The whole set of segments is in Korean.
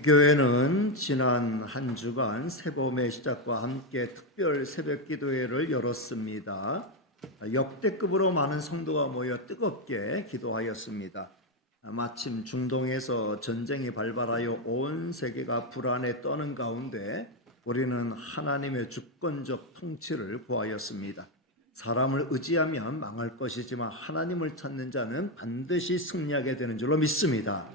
교회는 지난 한 주간 새봄의 시작과 함께 특별 새벽 기도회를 열었습니다. 역대급으로 많은 성도가 모여 뜨겁게 기도하였습니다. 마침 중동에서 전쟁이 발발하여 온 세계가 불안에 떠는 가운데 우리는 하나님의 주권적 통치를 구하였습니다. 사람을 의지하면 망할 것이지만 하나님을 찾는 자는 반드시 승리하게 되는 줄로 믿습니다.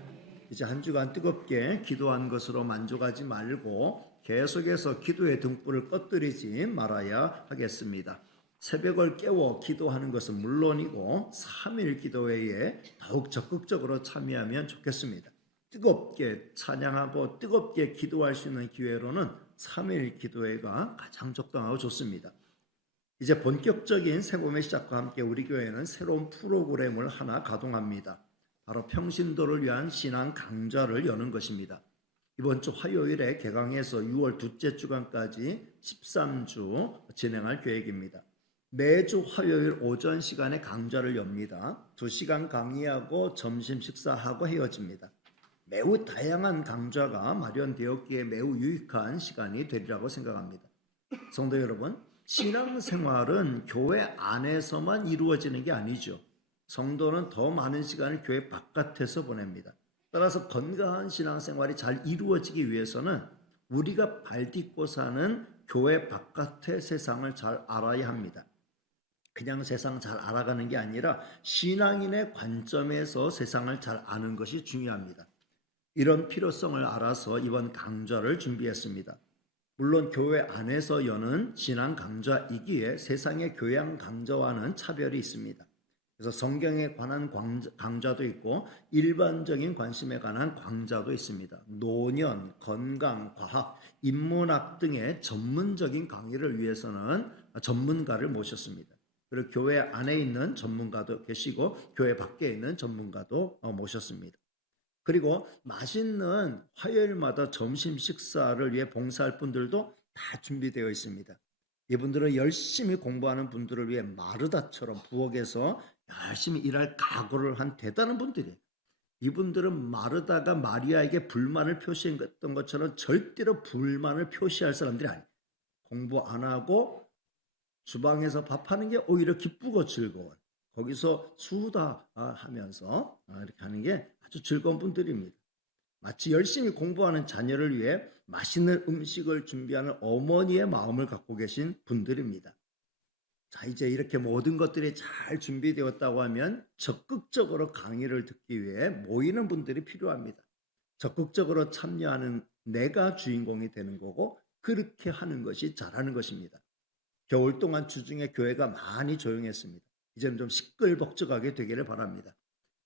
이제 한 주간 뜨겁게 기도한 것으로 만족하지 말고 계속해서 기도의 등불을 꺼뜨리지 말아야 하겠습니다. 새벽을 깨워 기도하는 것은 물론이고 3일 기도회에 더욱 적극적으로 참여하면 좋겠습니다. 뜨겁게 찬양하고 뜨겁게 기도할 수 있는 기회로는 3일 기도회가 가장 적당하고 좋습니다. 이제 본격적인 새봄의 시작과 함께 우리 교회는 새로운 프로그램을 하나 가동합니다. 바로 평신도를 위한 신앙 강좌를 여는 것입니다. 이번 주 화요일에 개강해서 6월 둘째 주간까지 13주 진행할 계획입니다. 매주 화요일 오전 시간에 강좌를 엽니다. 2시간 강의하고 점심 식사하고 헤어집니다. 매우 다양한 강좌가 마련되었기에 매우 유익한 시간이 되리라고 생각합니다. 성도 여러분, 신앙생활은 교회 안에서만 이루어지는 게 아니죠. 성도는 더 많은 시간을 교회 바깥에서 보냅니다. 따라서 건강한 신앙생활이 잘 이루어지기 위해서는 우리가 발딛고 사는 교회 바깥의 세상을 잘 알아야 합니다. 그냥 세상 잘 알아가는 게 아니라 신앙인의 관점에서 세상을 잘 아는 것이 중요합니다. 이런 필요성을 알아서 이번 강좌를 준비했습니다. 물론 교회 안에서 여는 신앙 강좌이기에 세상의 교양 강좌와는 차별이 있습니다. 그래서 성경에 관한 강좌도 있고 일반적인 관심에 관한 강좌도 있습니다. 노년, 건강, 과학, 인문학 등의 전문적인 강의를 위해서는 전문가를 모셨습니다. 그리고 교회 안에 있는 전문가도 계시고 교회 밖에 있는 전문가도 모셨습니다. 그리고 맛있는 화요일마다 점심 식사를 위해 봉사할 분들도 다 준비되어 있습니다. 이분들은 열심히 공부하는 분들을 위해 마르다처럼 부엌에서 열심히 일할 각오를 한 대단한 분들이에요. 이분들은 마르다가 마리아에게 불만을 표시했던 것처럼 절대로 불만을 표시할 사람들이 아니에요. 공부 안 하고 주방에서 밥하는 게 오히려 기쁘고 즐거워요. 거기서 수다하면서 이렇게 하는 게 아주 즐거운 분들입니다. 마치 열심히 공부하는 자녀를 위해 맛있는 음식을 준비하는 어머니의 마음을 갖고 계신 분들입니다. 자, 이제 이렇게 모든 것들이 잘 준비되었다고 하면 적극적으로 강의를 듣기 위해 모이는 분들이 필요합니다. 적극적으로 참여하는 내가 주인공이 되는 거고 그렇게 하는 것이 잘하는 것입니다. 겨울 동안 주중에 교회가 많이 조용했습니다. 이제는 좀 시끌벅적하게 되기를 바랍니다.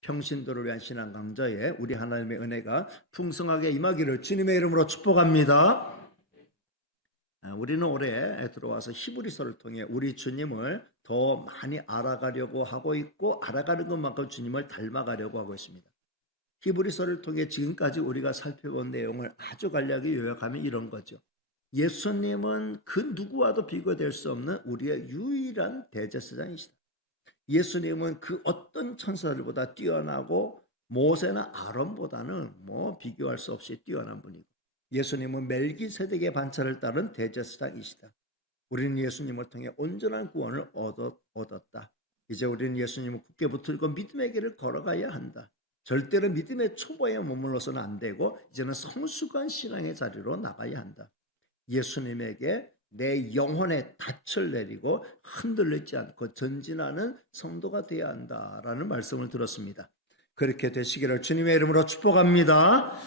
평신도를 위한 신앙 강좌에 우리 하나님의 은혜가 풍성하게 임하기를 주님의 이름으로 축복합니다. 우리는 올해 들어와서 히브리서를 통해 우리 주님을 더 많이 알아가려고 하고 있고 알아가는 것만큼 주님을 닮아가려고 하고 있습니다. 히브리서를 통해 지금까지 우리가 살펴본 내용을 아주 간략히 요약하면 이런 거죠. 예수님은 그 누구와도 비교될 수 없는 우리의 유일한 대제사장이시다. 예수님은 그 어떤 천사들보다 뛰어나고 모세나 아론보다는 비교할 수 없이 뛰어난 분이고 예수님은 멜기세덱의 반차를 따른 대제사장이시다. 우리는 예수님을 통해 온전한 구원을 얻었다. 이제 우리는 예수님을 굳게 붙들고 믿음의 길을 걸어가야 한다. 절대로 믿음의 초보에 머물러서는 안 되고 이제는 성숙한 신앙의 자리로 나가야 한다. 예수님에게 내 영혼의 닻을 내리고 흔들리지 않고 전진하는 성도가 되어야 한다라는 말씀을 들었습니다. 그렇게 되시기를 주님의 이름으로 축복합니다.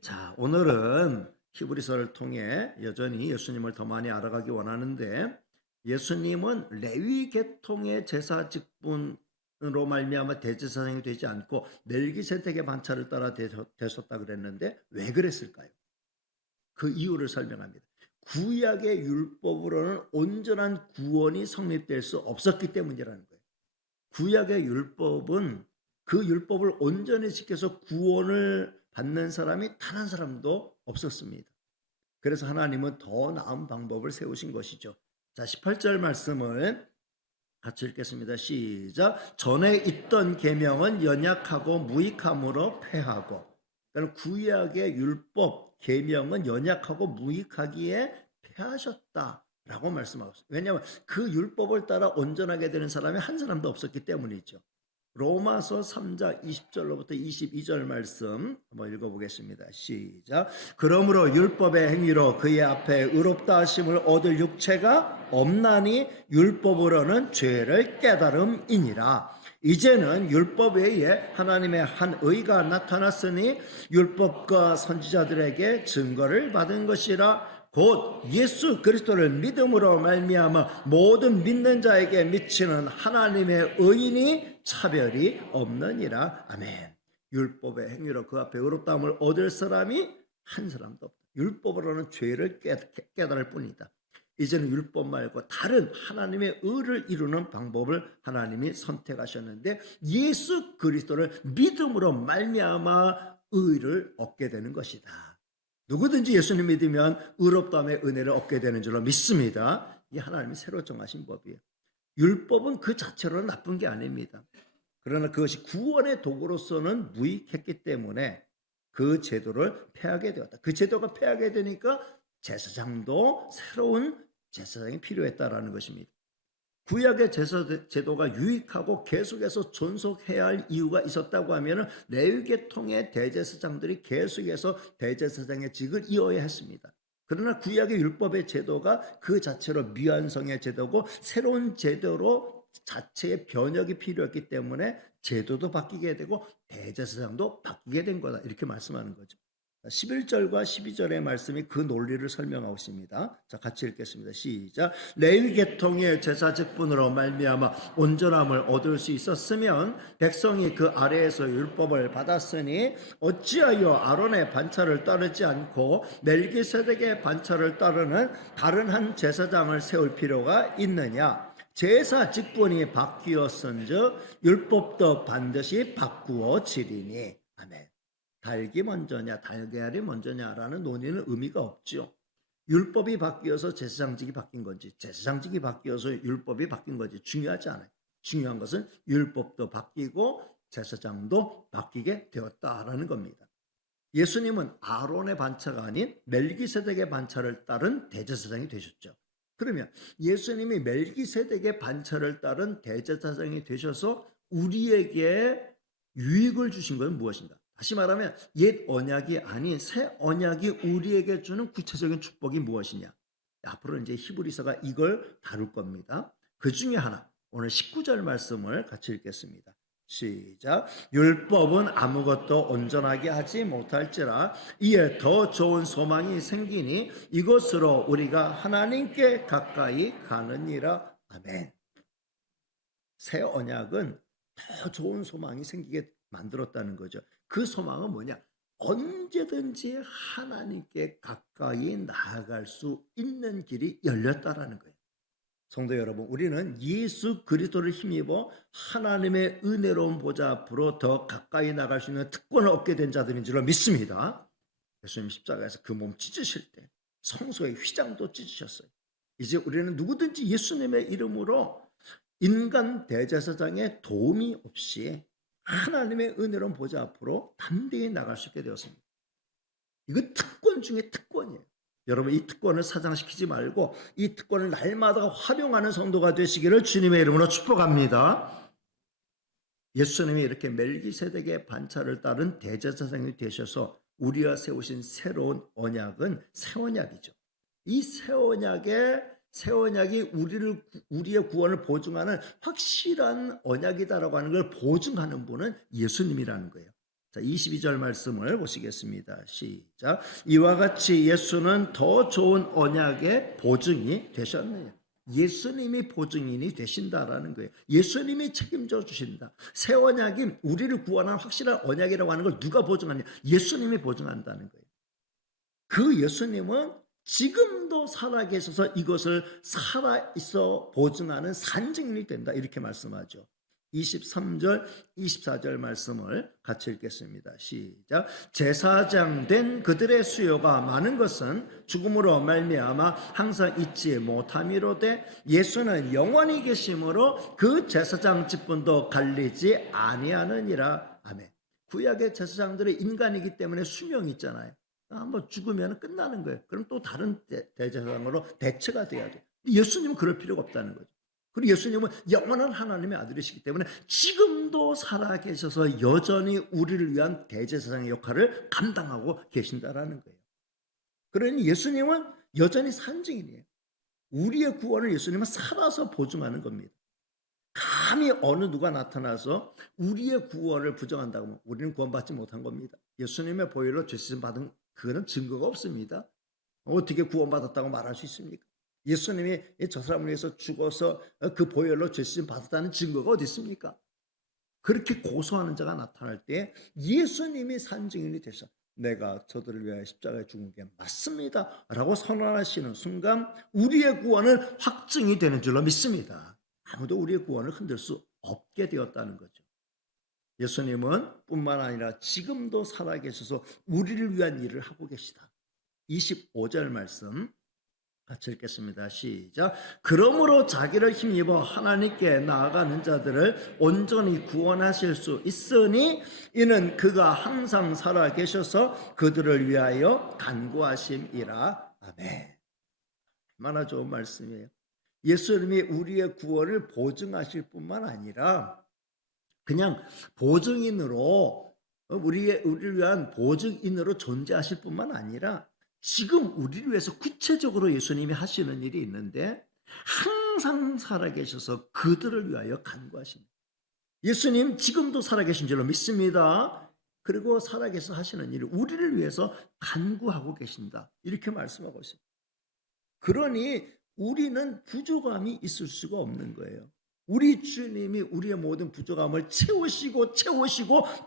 자, 오늘은 히브리서를 통해 여전히 예수님을 더 많이 알아가기 원하는데 예수님은 레위 계통의 제사 직분으로 말미암아 대제사장이 되지 않고 멜기세덱의 반차를 따라 되셨다 그랬는데 왜 그랬을까요? 그 이유를 설명합니다. 구약의 율법으로는 온전한 구원이 성립될 수 없었기 때문이라는 거예요. 구약의 율법은 그 율법을 온전히 지켜서 구원을 받는 사람이 단 한 사람도 없었습니다. 그래서 하나님은 더 나은 방법을 세우신 것이죠. 자, 18절 말씀을 같이 읽겠습니다. 시작. 전에 있던 계명은 연약하고 무익함으로 패하고, 구약의 율법 계명은 연약하고 무익하기에 폐하셨다라고 말씀하고 있습니다. 왜냐하면 그 율법을 따라 온전하게 되는 사람이 한 사람도 없었기 때문이죠. 로마서 3장 20절로부터 22절 말씀 한번 읽어보겠습니다. 시작. 그러므로 율법의 행위로 그의 앞에 의롭다 하심을 얻을 육체가 없나니 율법으로는 죄를 깨달음이니라. 이제는 율법 외에 하나님의 한 의가 나타났으니 율법과 선지자들에게 증거를 받은 것이라. 곧 예수 그리스도를 믿음으로 말미암아 모든 믿는 자에게 미치는 하나님의 의인이 차별이 없느니라. 아멘. 율법의 행위로 그 앞에 의롭다함을 얻을 사람이 한 사람도 없다. 율법으로는 죄를 깨달을 뿐이다. 이제는 율법 말고 다른 하나님의 의를 이루는 방법을 하나님이 선택하셨는데 예수 그리스도를 믿음으로 말미암아 의를 얻게 되는 것이다. 누구든지 예수님 믿으면 의롭다함의 은혜를 얻게 되는 줄로 믿습니다. 이게 하나님이 새로 정하신 법이에요. 율법은 그 자체로는 나쁜 게 아닙니다. 그러나 그것이 구원의 도구로서는 무익했기 때문에 그 제도를 폐하게 되었다. 그 제도가 폐하게 되니까 제사장도 새로운 제사장이 필요했다라는 것입니다. 구약의 제도가 유익하고 계속해서 존속해야 할 이유가 있었다고 하면 레위계통의 대제사장들이 계속해서 대제사장의 직을 이어야 했습니다. 그러나 구약의 율법의 제도가 그 자체로 미완성의 제도고 새로운 제도로 자체의 변혁이 필요했기 때문에 제도도 바뀌게 되고 대제사장도 바뀌게 된 거다 이렇게 말씀하는 거죠. 11절과 12절의 말씀이 그 논리를 설명하고 있습니다. 자, 같이 읽겠습니다. 시작. 레위 계통의 제사 직분으로 말미암아 온전함을 얻을 수 있었으면 백성이 그 아래에서 율법을 받았으니 어찌하여 아론의 반차를 따르지 않고 멜기세덱의 반차를 따르는 다른 한 제사장을 세울 필요가 있느냐? 제사 직분이 바뀌었은즉 율법도 반드시 바꾸어지리니. 아멘. 닭이 먼저냐 달걀이 먼저냐라는 논의는 의미가 없죠. 율법이 바뀌어서 제사장직이 바뀐 건지 제사장직이 바뀌어서 율법이 바뀐 건지 중요하지 않아요. 중요한 것은 율법도 바뀌고 제사장도 바뀌게 되었다라는 겁니다. 예수님은 아론의 반차가 아닌 멜기세덱의 반차를 따른 대제사장이 되셨죠. 그러면 예수님이 멜기세덱의 반차를 따른 대제사장이 되셔서 우리에게 유익을 주신 것은 무엇인가? 다시 말하면 옛 언약이 아닌 새 언약이 우리에게 주는 구체적인 축복이 무엇이냐? 앞으로 이제 히브리서가 이걸 다룰 겁니다. 그 중에 하나, 오늘 19절 말씀을 같이 읽겠습니다. 시작. 율법은 아무것도 온전하게 하지 못할지라 이에 더 좋은 소망이 생기니 이것으로 우리가 하나님께 가까이 가느니라. 아멘. 새 언약은 더 좋은 소망이 생기게 만들었다는 거죠. 그 소망은 뭐냐? 언제든지 하나님께 가까이 나아갈 수 있는 길이 열렸다라는 거예요. 성도 여러분, 우리는 예수 그리스도를 힘입어 하나님의 은혜로운 보좌 앞으로 더 가까이 나갈 수 있는 특권을 얻게 된 자들인 줄로 믿습니다. 예수님 십자가에서 그 몸 찢으실 때 성소의 휘장도 찢으셨어요. 이제 우리는 누구든지 예수님의 이름으로 인간 대제사장의 도움이 없이 하나님의 은혜로운 보좌 앞으로 담대히 나갈 수 있게 되었습니다. 이거 특권 중에 특권이에요. 여러분, 이 특권을 사장시키지 말고 이 특권을 날마다 활용하는 성도가 되시기를 주님의 이름으로 축복합니다. 예수님이 이렇게 멜기세덱의 반차를 따른 대제사장이 되셔서 우리가 세우신 새로운 언약은 새 언약이죠. 이 새 언약이 우리의 구원을 보증하는 확실한 언약이다라고 하는 걸 보증하는 분은 예수님이라는 거예요. 자, 22절 말씀을 보시겠습니다. 시작. 이와 같이 예수는 더 좋은 언약의 보증이 되셨느냐. 예수님이 보증인이 되신다라는 거예요. 예수님이 책임져 주신다. 새 언약이 우리를 구원하는 확실한 언약이라고 하는 걸 누가 보증하냐? 예수님이 보증한다는 거예요. 그 예수님은 지금도 살아계셔서 이것을 살아있어 보증하는 산증인이 된다 이렇게 말씀하죠. 23절 24절 말씀을 같이 읽겠습니다. 시작. 제사장 된 그들의 수요가 많은 것은 죽음으로 말미암아 항상 잊지 못함이로되 예수는 영원히 계심으로 그 제사장 직분도 갈리지 아니하느니라. 아멘. 구약의 제사장들이 인간이기 때문에 수명이 있잖아요. 한번 죽으면 끝나는 거예요. 그럼 또 다른 대제사장으로 대체가 돼야 돼요. 예수님은 그럴 필요가 없다는 거죠. 그리고 예수님은 영원한 하나님의 아들이시기 때문에 지금도 살아계셔서 여전히 우리를 위한 대제사장의 역할을 감당하고 계신다라는 거예요. 그러니 예수님은 여전히 산증인이에요. 우리의 구원을 예수님은 살아서 보증하는 겁니다. 감히 어느 누가 나타나서 우리의 구원을 부정한다고 하면 우리는 구원받지 못한 겁니다. 예수님의 보혈로 죄 받은 그거는 증거가 없습니다. 어떻게 구원받았다고 말할 수 있습니까? 예수님이 저 사람을 위해서 죽어서 그 보혈로 죄 받았다는 증거가 어디 있습니까? 그렇게 고소하는 자가 나타날 때 예수님이 산증인이 되셔 내가 저들을 위하여 십자가에 죽은 게 맞습니다 라고 선언하시는 순간 우리의 구원은 확증이 되는 줄로 믿습니다. 아무도 우리의 구원을 흔들 수 없게 되었다는 거죠. 예수님은 뿐만 아니라 지금도 살아계셔서 우리를 위한 일을 하고 계시다. 25절 말씀 같이 읽겠습니다. 시작. 그러므로 자기를 힘입어 하나님께 나아가는 자들을 온전히 구원하실 수 있으니 이는 그가 항상 살아계셔서 그들을 위하여 간구하심이라. 아멘. 얼마나 좋은 말씀이에요. 예수님이 우리의 구원을 보증하실 뿐만 아니라 그냥 보증인으로 우리를 위한 보증인으로 존재하실 뿐만 아니라 지금 우리를 위해서 구체적으로 예수님이 하시는 일이 있는데 항상 살아계셔서 그들을 위하여 간구하십니다. 예수님 지금도 살아계신 줄로 믿습니다. 그리고 살아계셔서 하시는 일을 우리를 위해서 간구하고 계신다. 이렇게 말씀하고 있습니다. 그러니 우리는 부족함이 있을 수가 없는 거예요. 우리 주님이 우리의 모든 부족함을 채우시고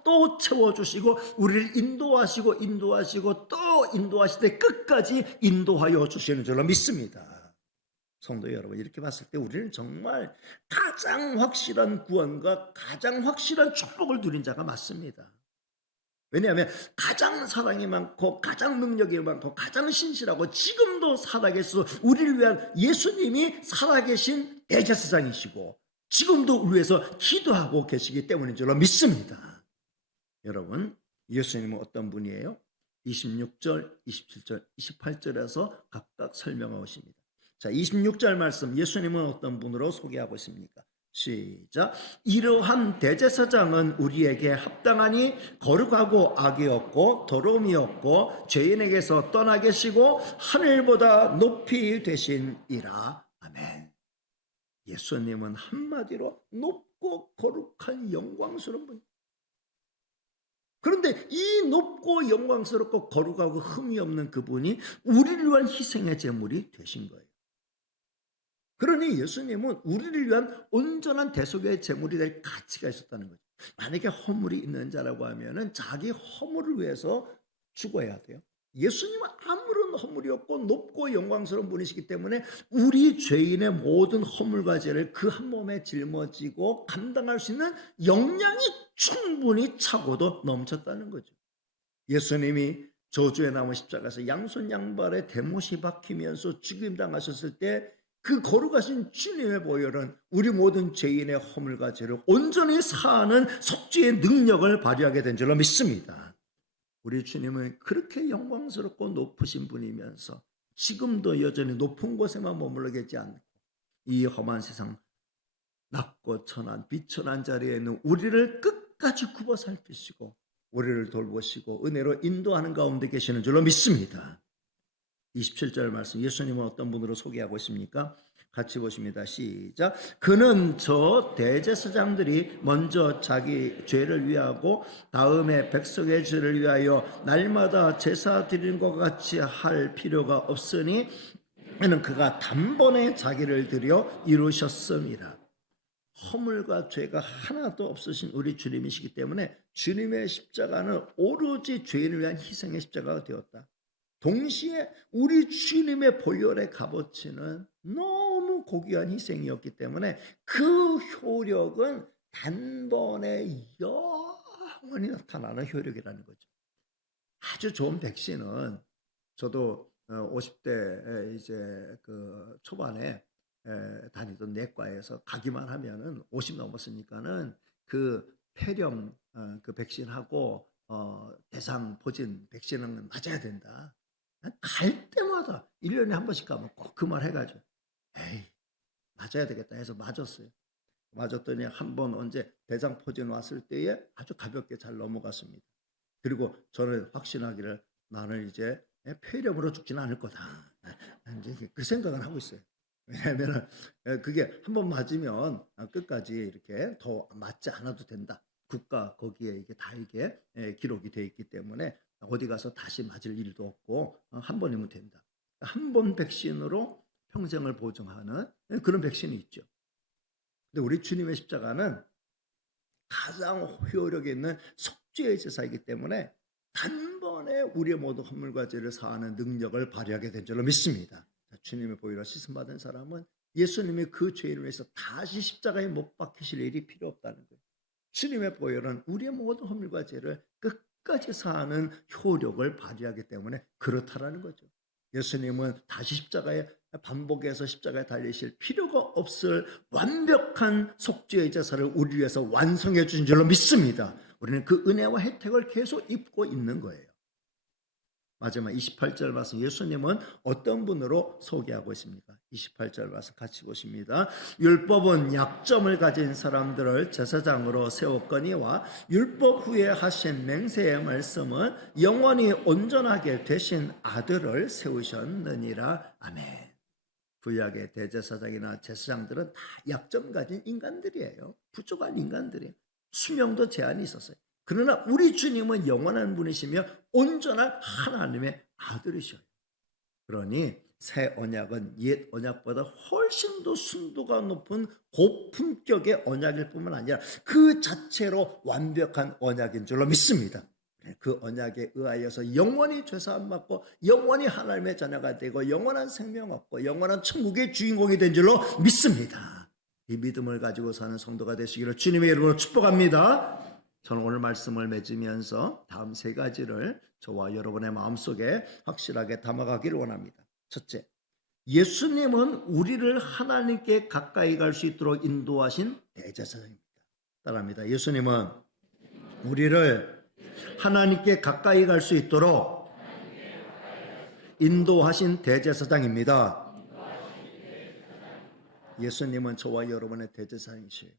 또 채워주시고 우리를 인도하시고 또 인도하실 때 끝까지 인도하여 주시는 줄로 믿습니다. 성도 여러분, 이렇게 봤을 때 우리는 정말 가장 확실한 구원과 가장 확실한 축복을 누린 자가 맞습니다. 왜냐하면 가장 사랑이 많고 가장 능력이 많고 가장 신실하고 지금도 살아계셔서 우리를 위한 예수님이 살아계신 대제사장이시고 지금도 우리 위해서 기도하고 계시기 때문인 줄로 믿습니다. 여러분, 예수님은 어떤 분이에요? 26절, 27절, 28절에서 각각 설명하고 있습니다. 자, 26절 말씀 예수님은 어떤 분으로 소개하고 있습니까? 시작. 이러한 대제사장은 우리에게 합당하니 거룩하고 악이 없고 더러움이 없고 죄인에게서 떠나 계시고 하늘보다 높이 되신이라. 아멘. 예수님은 한마디로 높고 거룩한 영광스러운 분. 그런데 이 높고 영광스럽고 거룩하고 흠이 없는 그분이 우리를 위한 희생의 제물이 되신 거예요. 그러니 예수님은 우리를 위한 온전한 대속의 제물이 될 가치가 있었다는 거죠. 만약에 허물이 있는 자라고 하면은 자기 허물을 위해서 죽어야 돼요. 예수님은 아무런 허물이 없고 높고 영광스러운 분이시기 때문에 우리 죄인의 모든 허물과 죄를 그 한 몸에 짊어지고 감당할 수 있는 역량이 충분히 차고도 넘쳤다는 거죠. 예수님이 저주에 남은 십자가에서 양손 양발에 대못이 박히면서 죽임당하셨을 때 그 거룩하신 주님의 보혈은 우리 모든 죄인의 허물과 죄를 온전히 사하는 속죄의 능력을 발휘하게 된 줄로 믿습니다. 우리 주님은 그렇게 영광스럽고 높으신 분이면서 지금도 여전히 높은 곳에만 머물러 계지 않고 이 험한 세상 낮고 천한 비천한 자리에 있는 우리를 끝까지 굽어 살피시고 우리를 돌보시고 은혜로 인도하는 가운데 계시는 줄로 믿습니다. 27절 말씀 예수님은 어떤 분으로 소개하고 있습니까? 같이 보십니다. 시작. 그는 저 대제사장들이 먼저 자기 죄를 위하고 다음에 백성의 죄를 위하여 날마다 제사 드리는 것 같이 할 필요가 없으니 이는 그가 단번에 자기를 드려 이루셨음이라. 허물과 죄가 하나도 없으신 우리 주님이시기 때문에 주님의 십자가는 오로지 죄인을 위한 희생의 십자가가 되었다. 동시에 우리 주님의 보혈의 값어치는 너무 고귀한 희생이었기 때문에 그 효력은 단번에 영원히 나타나는 효력이라는 거죠. 아주 좋은 백신은 저도 50대 이제 그 초반에 다니던 내과에서 가기만 하면은 50 넘었으니까는 그 폐렴 그 백신하고 대상 포진 백신은 맞아야 된다. 갈 때마다 1년에 한 번씩 가면 꼭 그 말 해가지고 에이 맞아야 되겠다 해서 맞았어요. 맞았더니 한 번 언제 대상 포진 왔을 때에 아주 가볍게 잘 넘어갔습니다. 그리고 저는 확신하기를 나는 이제 폐렴으로 죽지는 않을 거다. 이제 그 생각을 하고 있어요. 왜냐하면 그게 한 번 맞으면 끝까지 이렇게 더 맞지 않아도 된다. 국가 거기에 이게 다 이게 기록이 돼 있기 때문에 어디 가서 다시 맞을 일도 없고 한 번이면 된다. 한 번 백신으로 평생을 보증하는 그런 백신이 있죠. 근데 우리 주님의 십자가는 가장 효력 있는 속죄의 제사이기 때문에 단번에 우리의 모든 허물과 죄를 사하는 능력을 발휘하게 된 줄로 믿습니다. 주님의 보혈로 씻음 받은 사람은 예수님이 그 죄를 위해서 다시 십자가에 못 박히실 일이 필요 없다는 거예요. 주님의 보혈은 우리의 모든 허물과 죄를 끝까지 사하는 효력을 발휘하기 때문에 그렇다라는 거죠. 예수님은 다시 십자가에 반복해서 십자가에 달리실 필요가 없을 완벽한 속죄의 제사를 우리 위해서 완성해 주신 줄로 믿습니다. 우리는 그 은혜와 혜택을 계속 입고 있는 거예요. 마지막 28절 말씀 예수님은 어떤 분으로 소개하고 있습니까? 28절 말씀 같이 보십니다. 율법은 약점을 가진 사람들을 제사장으로 세웠거니와 율법 후에 하신 맹세의 말씀은 영원히 온전하게 되신 아들을 세우셨느니라. 아멘. 구약의 대제사장이나 제사장들은 다 약점 가진 인간들이에요. 부족한 인간들이에요. 수명도 제한이 있었어요. 그러나 우리 주님은 영원한 분이시며 온전한 하나님의 아들이셔요. 그러니 새 언약은 옛 언약보다 훨씬 더 순도가 높은 고품격의 언약일 뿐만 아니라 그 자체로 완벽한 언약인 줄로 믿습니다. 그 언약에 의하여서 영원히 죄사함 받고 영원히 하나님의 자녀가 되고 영원한 생명 얻고 영원한 천국의 주인공이 된 줄로 믿습니다. 이 믿음을 가지고 사는 성도가 되시기를 주님의 이름으로 축복합니다. 저는 오늘 말씀을 맺으면서 다음 세 가지를 저와 여러분의 마음속에 확실하게 담아가기를 원합니다. 첫째, 예수님은 우리를 하나님께 가까이 갈 수 있도록 인도하신 대제사장입니다. 따라합니다. 예수님은 우리를 하나님께 가까이 갈 수 있도록 인도하신 대제사장입니다. 예수님은 저와 여러분의 대제사장이시에요.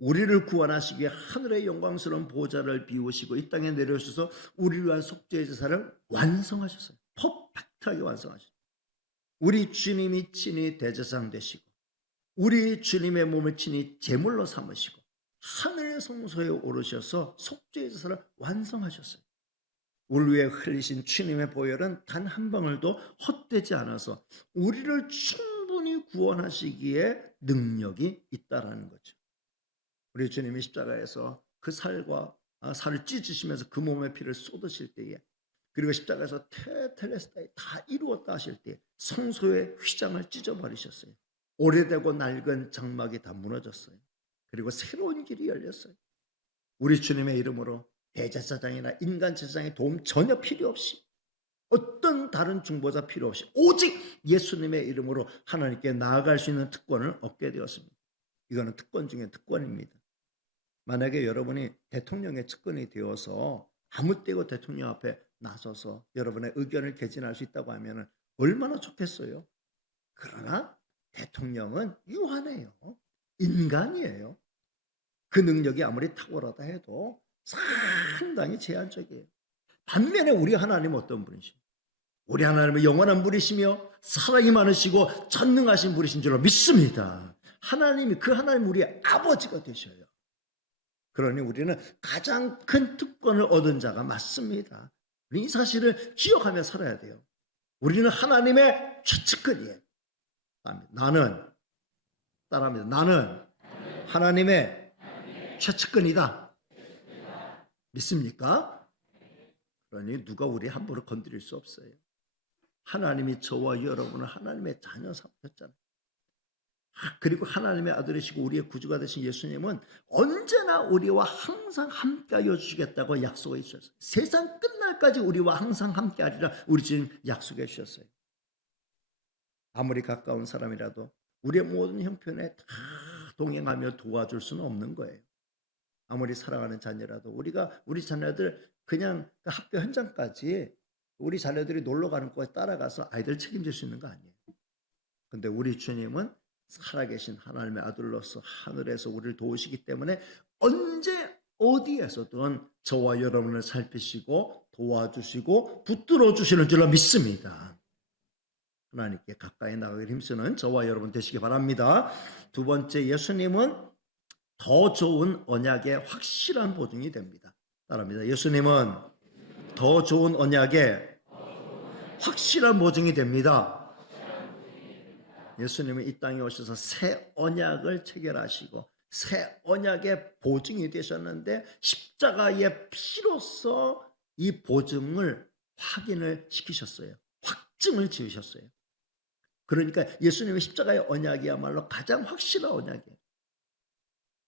우리를 구원하시기에 하늘의 영광스러운 보좌를 비우시고 이 땅에 내려오셔서 우리를 위한 속죄의 제사를 완성하셨어요. 퍼펙트하게 완성하셨어요. 우리 주님이 친히 대제사장 되시고 우리 주님의 몸을 친히 제물로 삼으시고 하늘의 성소에 오르셔서 속죄의 제사를 완성하셨어요. 우리 위해 흘리신 주님의 보혈은 단 한 방울도 헛되지 않아서 우리를 충분히 구원하시기에 능력이 있다라는 거죠. 우리 주님이 십자가에서 그 살과 살을 찢으시면서 그 몸의 피를 쏟으실 때에 그리고 십자가에서 테텔레스타이 다 이루었다 하실 때 성소의 휘장을 찢어버리셨어요. 오래되고 낡은 장막이 다 무너졌어요. 그리고 새로운 길이 열렸어요. 우리 주님의 이름으로 대제사장이나 인간 제사장의 도움 전혀 필요 없이 어떤 다른 중보자 필요 없이 오직 예수님의 이름으로 하나님께 나아갈 수 있는 특권을 얻게 되었습니다. 이거는 특권 중에 특권입니다. 만약에 여러분이 대통령의 측근이 되어서 아무 때고 대통령 앞에 나서서 여러분의 의견을 개진할 수 있다고 하면 얼마나 좋겠어요. 그러나 대통령은 유한해요. 인간이에요. 그 능력이 아무리 탁월하다 해도 상당히 제한적이에요. 반면에 우리 하나님은 어떤 분이십니까? 우리 하나님은 영원한 분이시며 사랑이 많으시고 전능하신 분이신 줄로 믿습니다. 그 하나님 우리의 아버지가 되셔요. 그러니 우리는 가장 큰 특권을 얻은 자가 맞습니다. 이 사실을 기억하며 살아야 돼요. 우리는 하나님의 최측근이에요. 따라합니다. 나는 하나님의 최측근이다. 믿습니까? 그러니 누가 우리 함부로 건드릴 수 없어요. 하나님이 저와 여러분을 하나님의 자녀 삼으셨잖아요. 그리고 하나님의 아들이시고 우리의 구주가 되신 예수님은 언제나 우리와 항상 함께하여 주시겠다고 약속해 주셨어요. 세상 끝날까지 우리와 항상 함께하리라 우리 지금 약속해 주셨어요. 아무리 가까운 사람이라도 우리의 모든 형편에 다 동행하며 도와줄 수는 없는 거예요. 아무리 사랑하는 자녀라도 우리가 우리 자녀들 그냥 그 학교 현장까지 우리 자녀들이 놀러 가는 곳에 따라가서 아이들 책임질 수 있는 거 아니에요. 근데 우리 주님은 살아계신 하나님의 아들로서 하늘에서 우리를 도우시기 때문에 언제 어디에서든 저와 여러분을 살피시고 도와주시고 붙들어 주시는 줄로 믿습니다. 하나님께 가까이 나가길 힘쓰는 저와 여러분 되시기 바랍니다. 두 번째, 예수님은 더 좋은 언약의 확실한 보증이 됩니다. 따라합니다. 예수님은 더 좋은 언약의 확실한 보증이 됩니다. 예수님은 이 땅에 오셔서 새 언약을 체결하시고 새 언약의 보증이 되셨는데 십자가의 피로써 이 보증을 확인을 시키셨어요. 확증을 지으셨어요. 그러니까 예수님의 십자가의 언약이야말로 가장 확실한 언약이에요.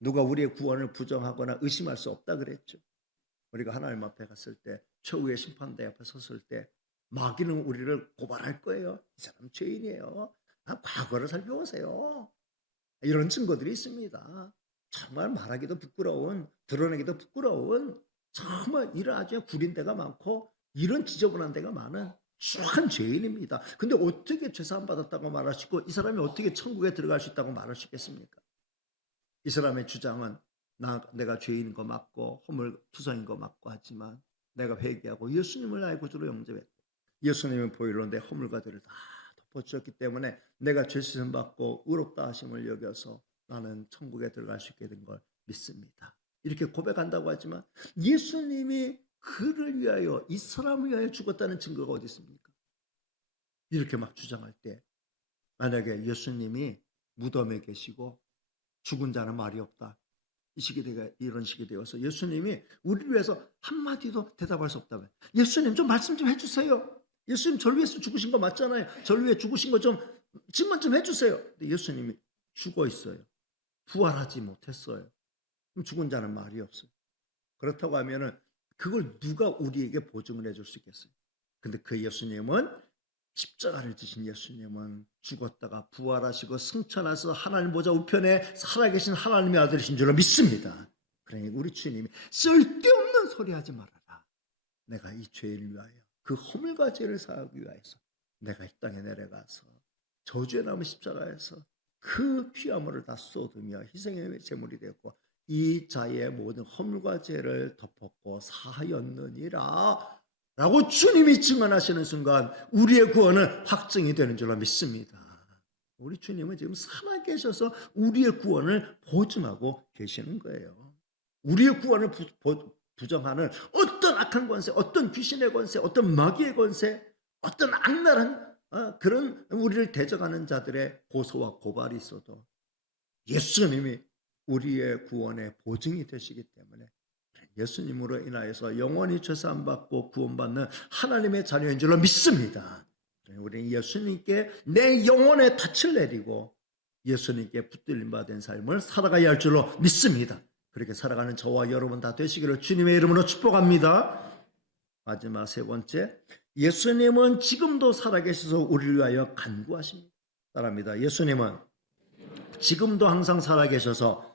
누가 우리의 구원을 부정하거나 의심할 수 없다 그랬죠. 우리가 하나님 앞에 갔을 때, 최후의 심판대 앞에 섰을 때 마귀는 우리를 고발할 거예요. 이 사람 죄인이에요. 과거를 살펴보세요. 이런 증거들이 있습니다. 정말 말하기도 부끄러운, 드러내기도 부끄러운, 정말 이런 아주 구린 데가 많고 이런 지저분한 데가 많은 수한 죄인입니다. 근데 어떻게 죄사함 받았다고 말하시고 이 사람이 어떻게 천국에 들어갈 수 있다고 말할 수 있겠습니까? 이 사람의 주장은 내가 죄인인 거 맞고 허물투성인 거 맞고 하지만 내가 회개하고 예수님을 나의 구주로 영접했고 예수님의 보혈로 내 허물과들을 다 덮어주셨기 때문에 내가 죄 씻음 받고 의롭다 하심을 여겨서 나는 천국에 들어갈 수 있게 된 걸 믿습니다. 이렇게 고백한다고 하지만 예수님이 그를 위하여 이 사람을 위하여 죽었다는 증거가 어디 있습니까? 이렇게 막 주장할 때 만약에 예수님이 무덤에 계시고 죽은 자는 말이 없다. 이런 식이 되어서 예수님이 우리를 위해서 한마디도 대답할 수 없다면 예수님 좀 말씀 좀 해주세요. 예수님 저를 위해서 죽으신 거 맞잖아요. 저를 위해 죽으신 거 좀 증언 좀 해주세요. 근데 예수님이 죽어 있어요. 부활하지 못했어요. 그럼 죽은 자는 말이 없어요. 그렇다고 하면은 그걸 누가 우리에게 보증을 해줄 수 있겠어요? 근데 그 예수님은 십자가를 지신 예수님은 죽었다가 부활하시고 승천하셔서 하나님 보좌 우편에 살아계신 하나님의 아들이신 줄로 믿습니다. 그러니 우리 주님이 쓸데없는 소리 하지 말아라. 내가 이 죄를 위하여 그 허물과 죄를 사하기 위하여서 내가 이 땅에 내려가서 저주에 남은 십자가에서 그 피화물을 다 쏟으며 희생의 제물이 되었고 이 자의 모든 허물과 죄를 덮었고 사하였느니라 라고 주님이 증언하시는 순간 우리의 구원은 확증이 되는 줄로 믿습니다. 우리 주님은 지금 살아계셔서 우리의 구원을 보증하고 계시는 거예요. 우리의 구원을 부정하는 어떤 악한 권세, 어떤 귀신의 권세, 어떤 마귀의 권세, 어떤 악랄한 그런 우리를 대적하는 자들의 고소와 고발이 있어도 예수님이 우리의 구원의 보증이 되시기 때문에 예수님으로 인하여서 영원히 죄사함 받고 구원받는 하나님의 자녀인 줄로 믿습니다. 우리는 예수님께 내 영혼의 닻을 내리고 예수님께 붙들림 받은 삶을 살아가야 할 줄로 믿습니다. 그렇게 살아가는 저와 여러분 다 되시기를 주님의 이름으로 축복합니다. 마지막 세 번째, 예수님은 지금도 살아계셔서 우리를 위하여 간구하십니다. 따라합니다. 예수님은 지금도 항상 살아계셔서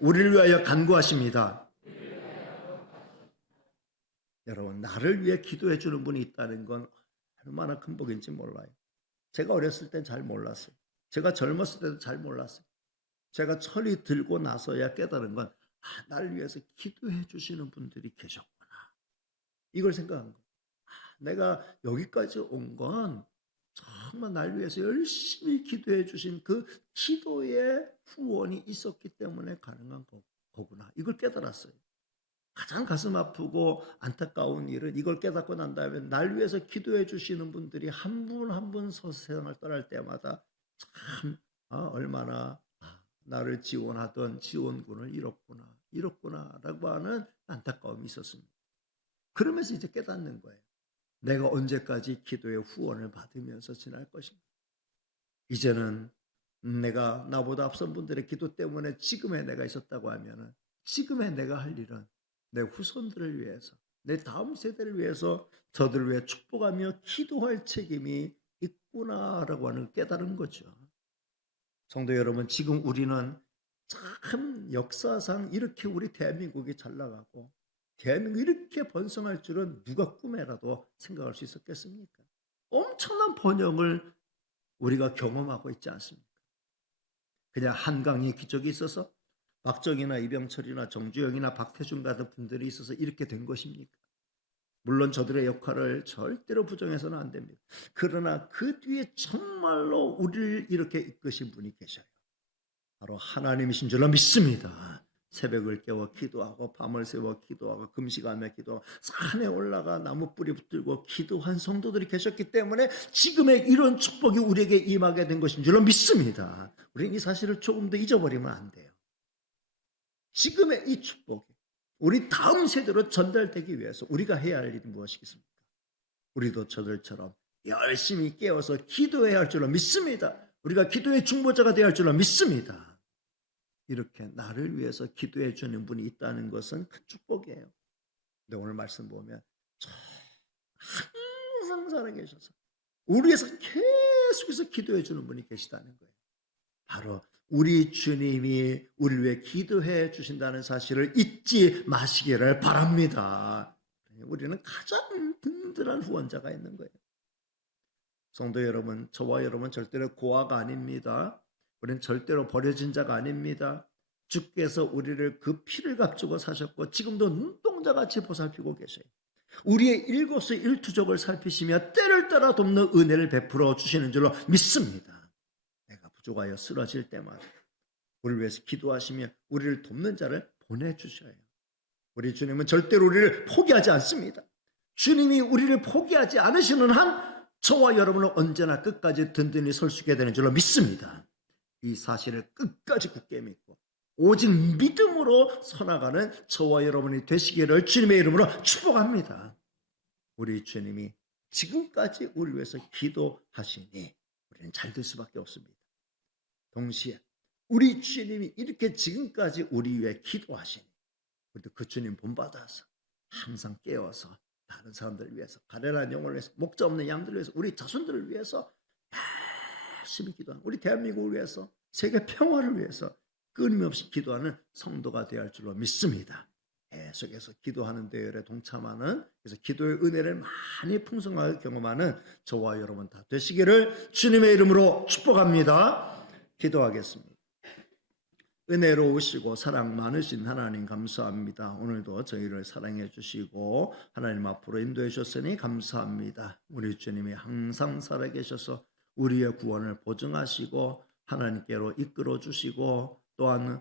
우리를 위하여 간구하십니다. 여러분, 나를 위해 기도해 주는 분이 있다는 건 얼마나 큰 복인지 몰라요. 제가 어렸을 땐 잘 몰랐어요. 제가 젊었을 때도 잘 몰랐어요. 제가 철이 들고 나서야 깨달은 건 나를 위해서 기도해 주시는 분들이 계셨구나. 이걸 생각한 거예요. 내가 여기까지 온 건 정말 날 위해서 열심히 기도해 주신 그 기도의 후원이 있었기 때문에 가능한 거구나. 이걸 깨달았어요. 가장 가슴 아프고 안타까운 일은 이걸 깨닫고 난 다음에 날 위해서 기도해 주시는 분들이 한 분 한 분 세상을 떠날 때마다 참 얼마나 나를 지원하던 지원군을 잃었구나 라고 하는 안타까움이 있었습니다. 그러면서 이제 깨닫는 거예요. 내가 언제까지 기도의 후원을 받으면서 지날 것인가. 이제는 내가 나보다 앞선 분들의 기도 때문에 지금의 내가 있었다고 하면은 지금의 내가 할 일은 내 후손들을 위해서, 내 다음 세대를 위해서 저들을 위해 축복하며 기도할 책임이 있구나라고 하는 깨달은 거죠. 성도 여러분, 지금 우리는 참 역사상 이렇게 우리 대한민국이 잘 나가고 대한민국이 이렇게 번성할 줄은 누가 꿈에라도 생각할 수 있었겠습니까? 엄청난 번영을 우리가 경험하고 있지 않습니까? 그냥 한강의 기적이 있어서 박정희나 이병철이나 정주영이나 박태준 같은 분들이 있어서 이렇게 된 것입니까? 물론 저들의 역할을 절대로 부정해서는 안 됩니다. 그러나 그 뒤에 정말로 우리를 이렇게 이끄신 분이 계셔요. 바로 하나님이신 줄로 믿습니다. 새벽을 깨워 기도하고 밤을 새워 기도하고 금식하며 기도하고 산에 올라가 나무 뿌리 붙들고 기도한 성도들이 계셨기 때문에 지금의 이런 축복이 우리에게 임하게 된 것인 줄로 믿습니다. 우리는 이 사실을 조금 더 잊어버리면 안 돼요. 지금의 이 축복이 우리 다음 세대로 전달되기 위해서 우리가 해야 할 일이 무엇이겠습니까? 우리도 저들처럼 열심히 깨어서 기도해야 할 줄로 믿습니다. 우리가 기도의 중보자가 되어야 할 줄로 믿습니다. 이렇게 나를 위해서 기도해 주는 분이 있다는 것은 큰 축복이에요. 근데 오늘 말씀 보면 항상 살아계셔서 우리 위해서 계속해서 기도해 주는 분이 계시다는 거예요. 바로 우리 주님이 우리를 위해 기도해 주신다는 사실을 잊지 마시기를 바랍니다. 우리는 가장 든든한 후원자가 있는 거예요. 성도 여러분, 저와 여러분 절대로 고아가 아닙니다. 우리는 절대로 버려진 자가 아닙니다. 주께서 우리를 그 피를 값주고 사셨고 지금도 눈동자같이 보살피고 계셔요. 우리의 일거수 일투족을 살피시며 때를 따라 돕는 은혜를 베풀어 주시는 줄로 믿습니다. 내가 부족하여 쓰러질 때마다 우리를 위해서 기도하시며 우리를 돕는 자를 보내주셔요. 우리 주님은 절대로 우리를 포기하지 않습니다. 주님이 우리를 포기하지 않으시는 한 저와 여러분은 언제나 끝까지 든든히 설 수 있게 되는 줄로 믿습니다. 이 사실을 끝까지 굳게 믿고 오직 믿음으로 서나가는 저와 여러분이 되시기를 주님의 이름으로 축복합니다. 우리 주님이 지금까지 우리를 위해서 기도하시니 우리는 잘 될 수밖에 없습니다. 동시에 우리 주님이 이렇게 지금까지 우리 위해 기도하시니 우리도 그 주님 본받아서 항상 깨어서 다른 사람들을 위해서, 가련한 영혼을 위해서, 목자 없는 양들을 위해서, 우리 자손들을 위해서 열심히 기도하는, 우리 대한민국을 위해서, 세계 평화를 위해서 끊임없이 기도하는 성도가 되어야 할 줄로 믿습니다. 계속해서 기도하는 대열에 동참하는, 그래서 기도의 은혜를 많이 풍성하게 경험하는 저와 여러분 다 되시기를 주님의 이름으로 축복합니다. 기도하겠습니다. 은혜로우시고 사랑 많으신 하나님 감사합니다. 오늘도 저희를 사랑해 주시고 하나님 앞으로 인도해 주셨으니 감사합니다. 우리 주님이 항상 살아계셔서 우리의 구원을 보증하시고 하나님께로 이끌어 주시고 또한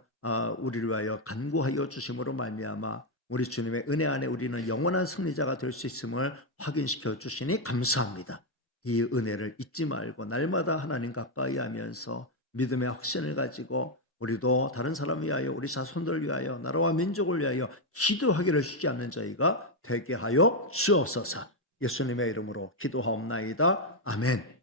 우리를 위하여 간구하여 주심으로 말미암아 우리 주님의 은혜 안에 우리는 영원한 승리자가 될 수 있음을 확인시켜 주시니 감사합니다. 이 은혜를 잊지 말고 날마다 하나님 가까이 하면서 믿음의 확신을 가지고 우리도 다른 사람을 위하여, 우리 자손들을 위하여, 나라와 민족을 위하여 기도하기를 쉬지 않는 저희가 되게 하여 주옵소서. 예수님의 이름으로 기도하옵나이다. 아멘.